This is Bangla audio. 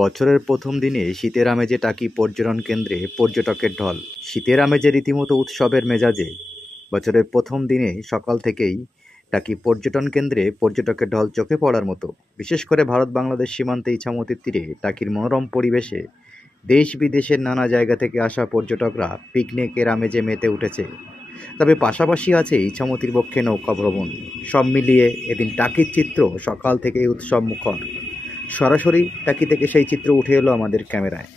বছরের প্রথম দিনে শীতের আমেজে টাকি পর্যটন কেন্দ্রে পর্যটকের ঢল। শীতের আমেজে রীতিমতো উৎসবের মেজাজে বছরের প্রথম দিনে সকাল থেকেই টাকি পর্যটন কেন্দ্রে পর্যটকের ঢল চোখে পড়ার মতো। বিশেষ করে ভারত বাংলাদেশ সীমান্তে ইছামতির তীরে টাকির মনোরম পরিবেশে দেশ বিদেশের নানা জায়গা থেকে আসা পর্যটকরা পিকনিকের আমেজে মেতে উঠেছে। তবে পাশাপাশি আছে ইছামতির পক্ষে নৌকা ভ্রমণ। সব মিলিয়ে এদিন টাকির চিত্র সকাল থেকেই উৎসব মুখর। সরাসরি টাকি থেকে সেই চিত্র উঠে এলো আমাদের ক্যামেরায়।